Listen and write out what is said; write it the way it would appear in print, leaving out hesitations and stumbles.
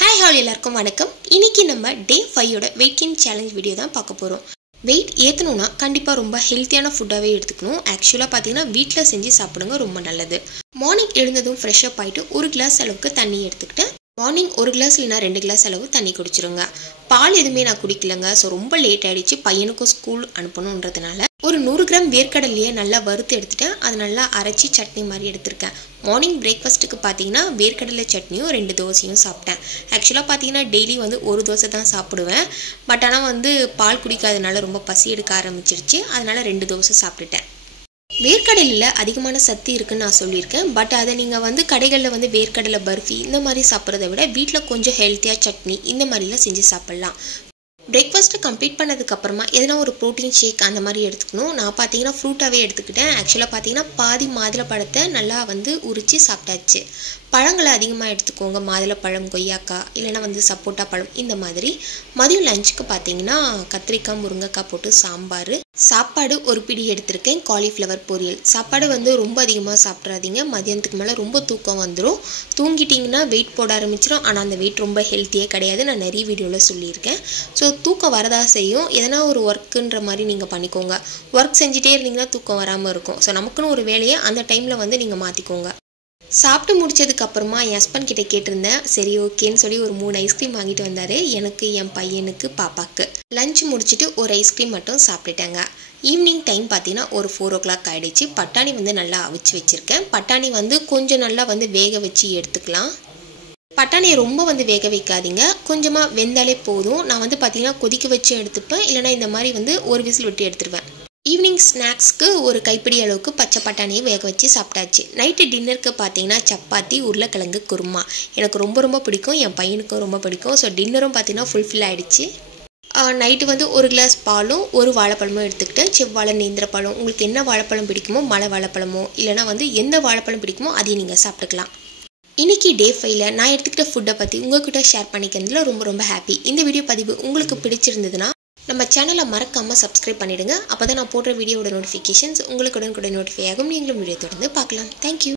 Hi all எல்லாருக்கும் வணக்கம். இன்னைக்கு நம்ம டே 5 ஓட weight gain challenge வீடியோ தான் பார்க்க போறோம். weight ஏத்தணும்னா கண்டிப்பா ரொம்ப ஹெல்தியான ஃபுட்டாவே எடுத்துக்கணும். ஆக்சுவலா பாத்தீங்கன்னா வீட்ல செஞ்சு சாப்பிடுங்க ரொம்ப நல்லது. மார்னிங் எழுந்ததும் ஃப்ரெஷ் அப் ஆயிட்டு ஒரு கிளாஸ் அளவுக்கு தண்ணி எடுத்துக்கிட்டு மார்னிங் ஒரு கிளாஸ் இல்லனா 2 கிளாஸ் அளவு தண்ணி குடிச்சிருங்க. பால் எதுமே நான் குடிக்கலங்க. சோ ரொம்ப லேட் ஆயிடுச்சு பையனுக்கு ஸ்கூல் அனுப்பணும்ன்றதனால ஒரு 100 கிராம் வேர்க்கடலையை நல்லா வறுத்து எடுத்துட்டேன். அது நல்லா அரைச்சி சட்னி மாதிரி எடுத்துர்க்கேன். மார்னிங் பிரேக்ஃபாஸ்ட்டுக்கு பாத்தீங்கன்னா வேர்க்கடலை சட்னியும் 2 தோசையும் சாப்பிட்டேன். ஆக்சுவலா பாத்தீங்கன்னா டெய்லி வந்து ஒரு தோசை தான் சாப்பிடுவேன். பட் ஆனா வந்து பால் குடிக்காதனால ரொம்ப பசி எடுக்க ஆரம்பிச்சிருச்சு. அதனால 2 தோசை சாப்பிட்டுட்டேன். வேர்க்கடலையில அதிகமான சத்து இருக்குன்னு நான் சொல்லியிருக்கேன். பட் அதை நீங்கள் வந்து கடைகளில் வந்து வேர்க்கடலை பர்ஃபி இந்த மாதிரி சாப்பிட்றத விட வீட்டில் கொஞ்சம் ஹெல்த்தியாக சட்னி இந்த மாதிரிலாம் செஞ்சு சாப்பிட்லாம். பிரேக்ஃபாஸ்ட்டு கம்ப்ளீட் பண்ணதுக்கப்புறமா எதனா ஒரு ப்ரோட்டீன் ஷேக் அந்த மாதிரி எடுத்துக்கணும். நான் பார்த்தீங்கன்னா ஃப்ரூட்டாகவே எடுத்துக்கிட்டேன். ஆக்சுவலாக பார்த்தீங்கன்னா பாதி மாதுளப்பழத்தை நல்லா வந்து உரித்து சாப்பிட்டாச்சு. பழங்களை அதிகமாக எடுத்துக்கோங்க. மாதுளப்பழம், கொய்யாக்காய் இல்லைனா வந்து சப்போட்டா பழம் இந்த மாதிரி. மதியம் லஞ்சுக்கு பார்த்தீங்கன்னா கத்திரிக்காய் முருங்கைக்காய் போட்டு சாம்பார், சாப்பாடு ஒரு பிடி எடுத்திருக்கேன். காலிஃப்ளவர் பொரியல். சாப்பாடு வந்து ரொம்ப அதிகமாக சாப்பிட்றாதீங்க. மதியானத்துக்கு மேலே ரொம்ப தூக்கம் வந்துடும். தூங்கிட்டிங்கன்னா வெயிட் போட ஆரம்பிச்சிடும். ஆனால் அந்த வெயிட் ரொம்ப ஹெல்த்தியே கிடையாது. நான் நிறைய வீடியோவில் சொல்லியிருக்கேன். ஸோ தூக்கம் வரதா செய்யும். எதனா ஒரு ஒர்க்குன்ற மாதிரி நீங்கள் பண்ணிக்கோங்க. ஒர்க் செஞ்சுட்டே இருந்தீங்கன்னா தூக்கம் வராமல் இருக்கும். ஸோ நமக்குன்னு ஒரு வேலையை அந்த டைமில் வந்து நீங்கள் மாற்றிக்கோங்க. சாப்பிட்டு முடிச்சதுக்கப்புறமா என் ஹஸ்பண்ட் கிட்டே கேட்டிருந்தேன். சரி ஓகேன்னு சொல்லி ஒரு 3 ஐஸ்கிரீம் வாங்கிட்டு வந்தார். எனக்கு, என் பையனுக்கு, பாப்பாவுக்கு. லஞ்ச் முடிச்சுட்டு ஒரு ஐஸ்கிரீம் மட்டும் சாப்பிட்டுட்டேங்க. ஈவினிங் டைம் பார்த்தீங்கன்னா ஒரு 4 o'clock ஆகிடுச்சு. பட்டாணி வந்து நல்லா அவிச்சு வச்சுருக்கேன். பட்டாணி வந்து கொஞ்சம் நல்லா வந்து வேக வச்சு எடுத்துக்கலாம். பட்டாணியை ரொம்ப வந்து வேக வைக்காதீங்க. கொஞ்சமாக வெந்தாலே போதும். நான் வந்து பார்த்தீங்கன்னா கொதிக்க வச்சு எடுத்துப்பேன். இல்லைனா இந்த மாதிரி வந்து ஒரு விசில் விட்டு எடுத்துருவேன். ஈவினிங் ஸ்நாக்ஸ்க்கு ஒரு கைப்பிடி அளவுக்கு பச்சை பட்டாணியை வேக வச்சு சாப்பிட்டாச்சு. நைட்டு டின்னருக்கு பார்த்தீங்கன்னா சப்பாத்தி, உருளைக்கிழங்கு குருமா. எனக்கு ரொம்ப பிடிக்கும். என் பையனுக்கும் ரொம்ப பிடிக்கும். ஸோ டின்னரும் பார்த்தீங்கன்னா ஃபுல்ஃபில் ஆகிடுச்சு. நைட்டு வந்து ஒரு கிளாஸ் பாலும் ஒரு வாழைப்பழமும் எடுத்துக்கிட்டேன். செவ்வாழை, நேந்திரப்பழம், உங்களுக்கு என்ன வாழைப்பழம் பிடிக்குமோ, மலை வாழைப்பழமோ இல்லைனா வந்து எந்த வாழைப்பழம் பிடிக்குமோ அதையும் நீங்கள் சாப்பிட்டுக்கலாம். இன்றைக்கி டே 5ல் நான் எடுத்துக்கிட்ட ஃபுட்டை பற்றி உங்கள்கிட்ட ஷேர் பண்ணிக்கிறதுல ரொம்ப ஹாப்பி. இந்த வீடியோ பதிவு உங்களுக்கு பிடிச்சிருந்ததுன்னா நம்ம சேனலை மறக்காமல் சப்ஸ்கிரைப் பண்ணிவிடுங்க. அப்போ தான் நான் போடுற வீடியோட நோட்டிஃபிகேஷன்ஸ் உங்களுக்கு உடனுக்குடன் நோட்டிஃபை ஆகும். நீங்களும் வீடியோ தொடர்ந்து பார்க்கலாம். தேங்க்யூ.